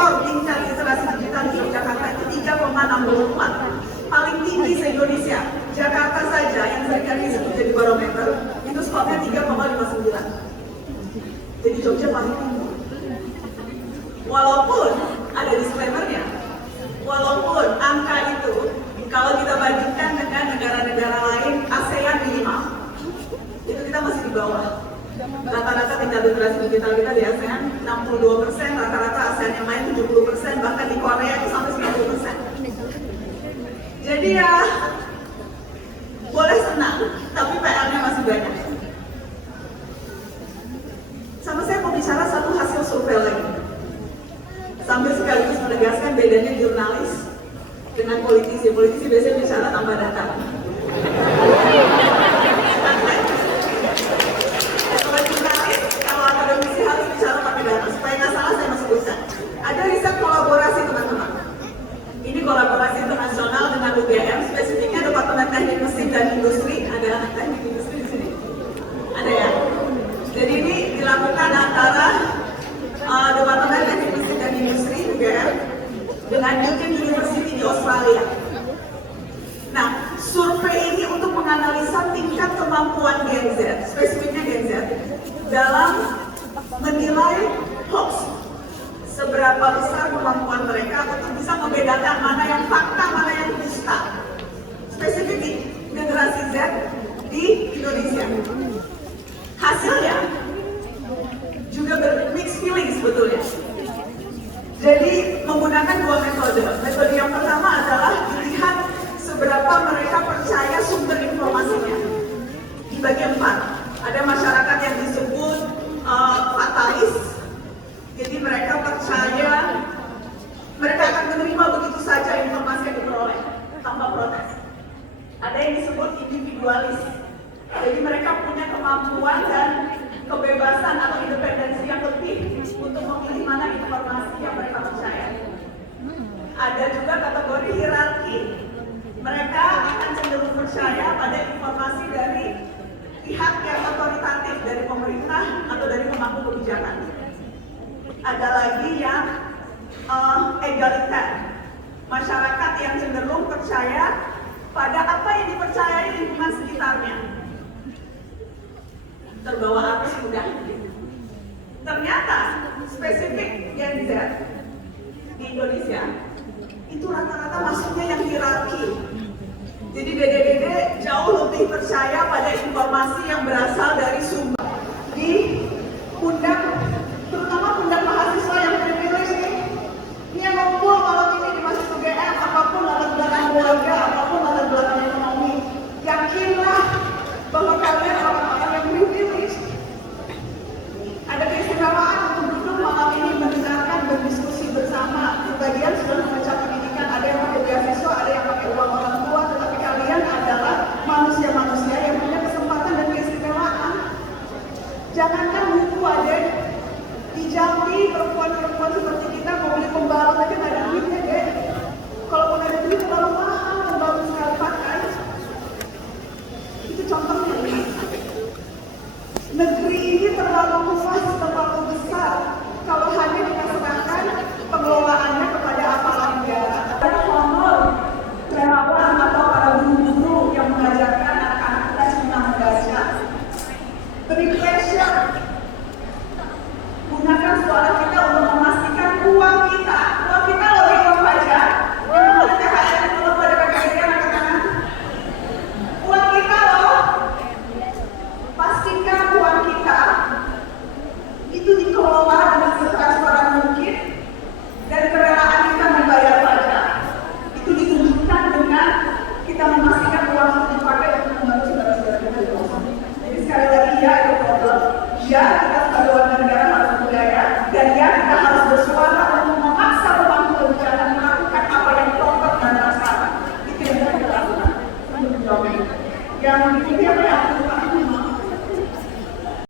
skor tingkat literasi digital di Yogyakarta itu 3,64, paling tinggi se-Indonesia. Jakarta saja yang seringkali disebut jadi barometer itu skornya 3,59. Jadi Jogja paling tinggi. Walaupun ada disclaimer-nya, walaupun angka itu kalau kita bandingkan dengan negara-negara lain ASEAN minimal, itu kita masih di bawah. Rata-rata tingkat literasi digital kita di ASEAN 62%, rata-rata ASEAN yang lain 70%, bahkan di Korea itu sampai 90%. Jadi ya boleh senang, tapi PR-nya masih banyak. Sama saya mau bicara satu hasil survei lagi, sambil sekaligus menegaskan bedanya jurnalis dengan politisi. Politisi biasanya bicara tanpa data. Kalau jurnalis, kalau akademisi harus bicara pakai data. Supaya nggak salah saya masih sebutkan. Ada riset kolaborasi teman-teman. Ini kolaborasi internasional dengan UGM, spesifiknya Departemen Teknik Mesin dan Industri. Ada teknik industri di sini? Ada ya? Jadi ini dilakukan antara Departemen Teknik Mesin dan Industri UGM dengan Deakin University di Australia. Nah, survei ini untuk menganalisa tingkat kemampuan Gen Z, spesifiknya Gen Z, dalam menilai hoax. Seberapa besar kemampuan mereka untuk bisa membedakan mana yang fakta, mana yang dusta. Spesifik generasi Z di Indonesia. Hasilnya juga bermixed feeling sebetulnya. Jadi menggunakan dua metode. Metode yang pertama adalah dilihat seberapa mereka percaya sumber informasinya. Dibagi 4. Ada masyarakat yang disebut fatalis. Jadi mereka percaya mereka akan menerima begitu saja informasi yang diperoleh tanpa protes. Ada yang disebut individualis. Jadi mereka punya kemampuan dan kebebasan atau independensi yang lebih untuk memilih mana informasi yang mereka percaya. Ada juga kategori hierarki. Mereka akan cenderung percaya pada informasi dari pihak yang otoritatif, dari pemerintah atau dari pemangku kebijakan. Ada lagi yang egaliter. Masyarakat yang cenderung percaya pada apa yang dipercayai lingkungan sekitarnya. Terbawa arus mudah. Ternyata spesifik Gen Z di Indonesia itu rata-rata masuknya yang hierarki. Jadi dede-dede jauh lebih percaya pada informasi yang berasal dari sumber di pundak, terutama pundak mahasiswa yang privilege nih. Ini yang ngumpul malam ini di Masjid UGM, apapun latar belakang keluarga, apapun latar belakang ekonomi, yakinlah bahwa kalian orang-orang yang privilege. Ada keistimewaan untuk duduk malam ini mendengarkan, berdiskusi bersama. Sebagian sudah memecah pendidikan, ada yang pakai beasiswa, ada yang pakai uang orang tua, tetapi kalian adalah manusia-manusia yang punya kesempatan dan keistimewaan. Jangankan buku aja di Jambi, perempuan-perempuan seperti kita mau beli pembalot aja nggak ada duitnya deh. Kalaupun ada duit terlalu mahal, pembalot sekali pakai. Itu contohnya. Negeri ini terlalu luas, terlalu besar. Kalau hanya kita serahkan pengelolaannya kepada aparat negara. Ada honor relawan atau para guru-guru yang mengajarkan anak-anak kita cuma membaca. Beri pressure. Gunakan suara kita untuk memastikan uang kita loh di uang pajak. Yang mana THR itu pada PKI anak-anak. Uang kita loh. Pastikan uang kita itu dikelola dengan setransparan mungkin dan kerelaan kita membayar pajak itu ditunjukkan dengan kita memastikan uang itu dipakai untuk membantu saudara-saudara kita di bawah. Jadi sekali lagi ya itu problem. Ya kita sebagai warga negara harus budaya dan ya kita